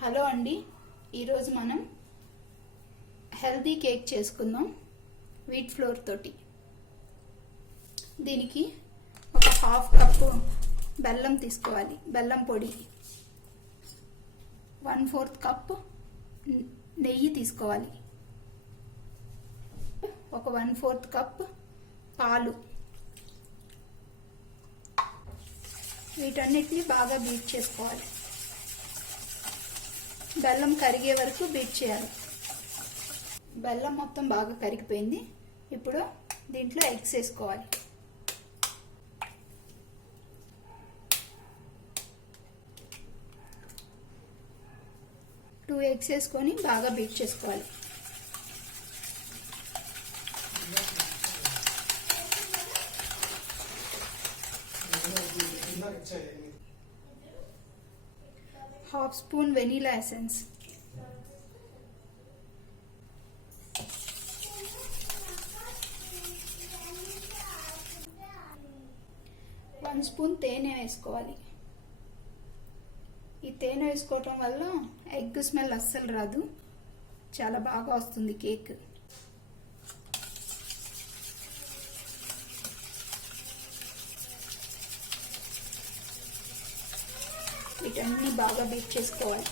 Hello అండి, ఈరోజు మనం హెల్దీ కేక్ చేసుకుందాం వీట్ ఫ్లోర్ తోటి. దీనికి ఒక హాఫ్ కప్పు బెల్లం తీసుకోవాలి, బెల్లం పొడి. 1/4 కప్ నెయ్యి తీసుకోవాలి. ఒక 1/4 కప్ పాలు. వీటన్నిటిని బాగా బీట్ చేసుకోవాలి. బెల్లం కరిగే వరకు బీట్ చేయాలి. బెల్లం మొత్తం బాగా కరిగిపోయింది. ఇప్పుడు దీంట్లో ఎగ్స్ వేసుకోవాలి. టూ ఎగ్స్ వేసుకొని బాగా బీట్ చేసుకోవాలి. Half spoon vanilla essence, 1 spoon తేనె వేసుకోవాలి. ఈ తేనె వేసుకోవటం వల్ల ఎగ్ స్మెల్ అస్సలు రాదు, చాలా బాగా వస్తుంది కేక్. వీటన్ని బాగా బీట్ చేసుకోవాలి.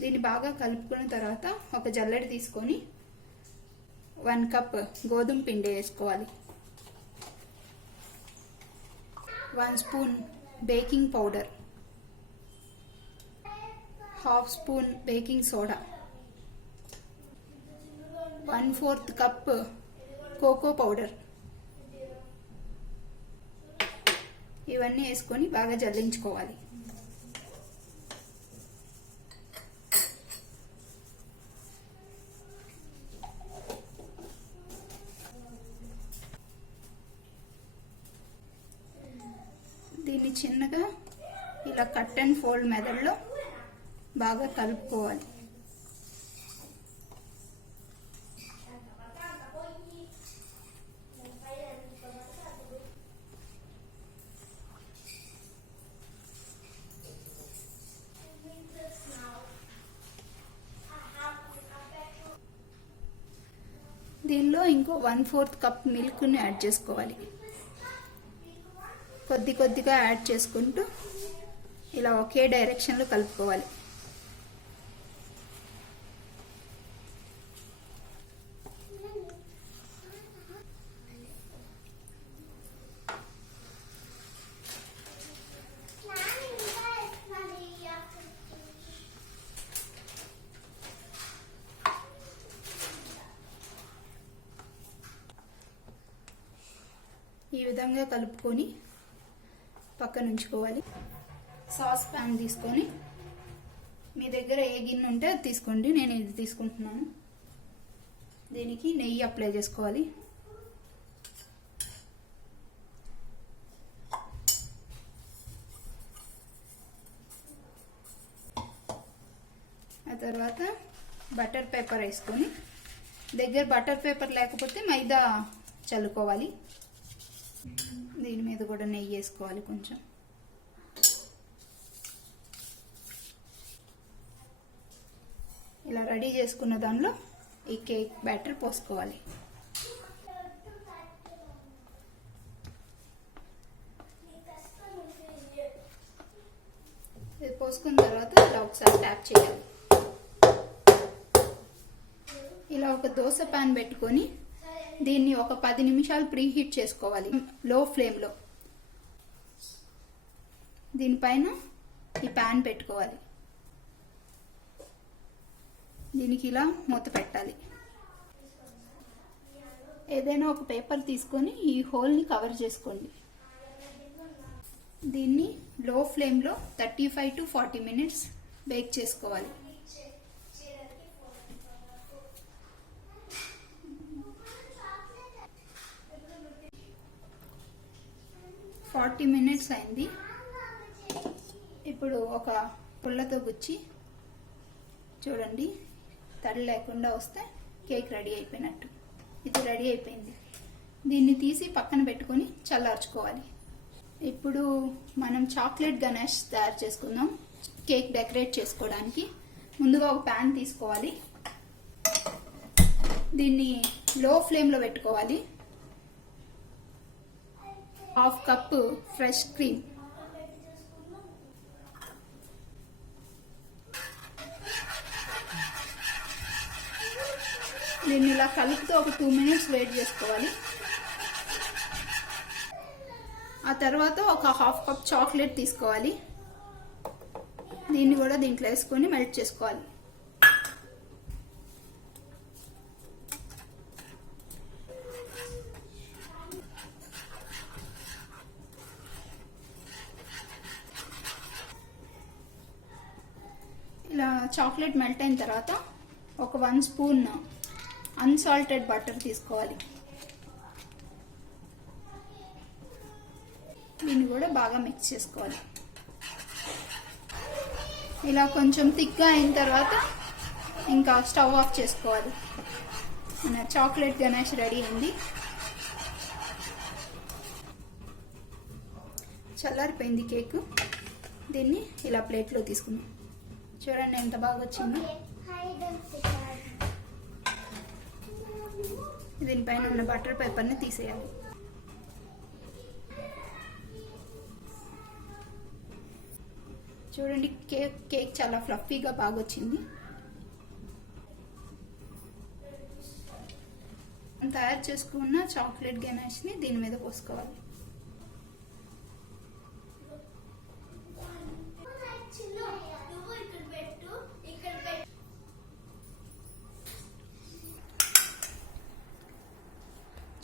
దీన్ని బాగా కలుపుకున్న తర్వాత ఒక జల్లెడ తీసుకొని 1 కప్ గోధుమ పిండి వేసుకోవాలి. 1 spoon baking powder, half spoon baking soda, 1/4 cup cocoa powder. ఇవన్నీ వేసుకొని బాగా జల్లించుకోవాలి. దీన్ని చిన్నగా ఇలా కట్ అండ్ ఫోల్డ్ మెథడ్లో బాగా కలుపుకోవాలి. దీనిలో ఇంకో 1/4 కప్ మిల్క్ని యాడ్ చేసుకోవాలి. కొద్ది కొద్దిగా యాడ్ చేసుకుంటూ ఇలా ఒకే డైరెక్షన్లో కలుపుకోవాలి. ఈ విధంగా కలుపుకొని పక్కన ఉంచుకోవాలి. సాస్ ప్యాన్ తీసుకొని, మీ దగ్గర ఏ గిన్నె ఉంటే అది తీసుకోండి, నేను ఇది తీసుకుంటున్నాను. దీనికి నెయ్యి అప్లై చేసుకోవాలి. ఆ తర్వాత బటర్ పేపర్ వేసుకొని, దగ్గర బటర్ పేపర్ లేకపోతే మైదా చల్లుకోవాలి. దీని మీద కూడా నెయ్యి వేసుకోవాలి కొంచెం. ఇలా రెడీ చేసుకున్న దానిలో ఈ కేక్ బ్యాటర్ పోసుకోవాలి. ఇది పోసుకున్న తర్వాత ఇలా ఒకసారి ట్యాప్ చేయాలి. ఇలా ఒక దోశ ప్యాన్ పెట్టుకొని దీన్ని ఒక 10 నిమిషాలు ప్రీ హీట్ చేసుకోవాలి లో ఫ్లేమ్లో. దీనిపైన ఈ ప్యాన్ పెట్టుకోవాలి. దీనికి ఇలా మూత పెట్టాలి. ఏదైనా ఒక పేపర్ తీసుకొని ఈ హోల్ని కవర్ చేసుకోండి. దీన్ని లో ఫ్లేమ్లో 35 to 40 మినిట్స్ బేక్ చేసుకోవాలి. 40 మినిట్స్ అయింది. ఇప్పుడు ఒక పుల్లతో గుచ్చి చూడండి, తడి లేకుండా వస్తే కేక్ రెడీ అయిపోయినట్టు. ఇది రెడీ అయిపోయింది. దీన్ని తీసి పక్కన పెట్టుకొని చల్లార్చుకోవాలి. ఇప్పుడు మనం చాక్లెట్ గణేష్ తయారు చేసుకుందాం. కేక్ డెకరేట్ చేసుకోవడానికి ముందుగా ఒక ప్యాన్ తీసుకోవాలి. దీన్ని లో ఫ్లేమ్లో పెట్టుకోవాలి. హాఫ్ కప్ ఫ్రెష్ క్రీమ్, దీన్ని ఇలా కలుపుతూ ఒక 2 minutes వెయిట్ చేసుకోవాలి. ఆ తర్వాత ఒక హాఫ్ కప్ చాక్లెట్ తీసుకోవాలి. దీన్ని కూడా దీంట్లో వేసుకొని మెల్ట్ చేసుకోవాలి. ఇలా చాక్లెట్ మెల్ట్ అయిన తర్వాత ఒక 1 స్పూన్ అన్సాల్టెడ్ బటర్ తీసుకోవాలి. దీన్ని కూడా బాగా మిక్స్ చేసుకోవాలి. ఇలా కొంచెం థిక్గా అయిన తర్వాత ఇంకా స్టవ్ ఆఫ్ చేసుకోవాలి. మన చాక్లెట్ గణేష్ రెడీ అయింది. చల్లారిపోయింది కేక్. దీన్ని ఇలా ప్లేట్లో తీసుకుందాం. చూడండి ఎంత బాగా వచ్చిందో. దీనిపైన ఉన్న బటర్ పేపర్ని తీసేయాలి. చూడండి కేక్ చాలా ఫ్లఫీగా బాగా వచ్చింది. తయారు చేసుకున్న చాక్లెట్ గణేష్ని దీని మీద పోసుకోవాలి.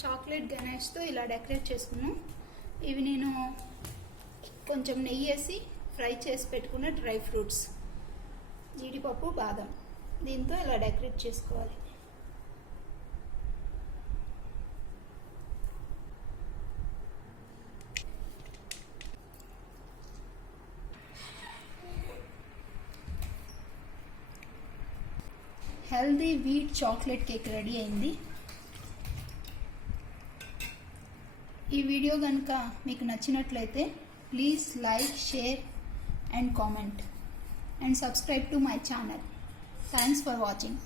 చాక్లెట్ గణేష్తో ఇలా డెకరేట్ చేసుకున్నాం. ఇవి నేను కొంచెం నెయ్యి వేసి ఫ్రై చేసి పెట్టుకున్న డ్రై ఫ్రూట్స్, జీడిపప్పు, బాదం, దీంతో ఇలా డెకరేట్ చేసుకోవాలి. Healthy wheat chocolate cake ready అయింది. ఈ వీడియో కనుక మీకు నచ్చినట్లయితే please like, share and comment and subscribe to my channel. Thanks for watching.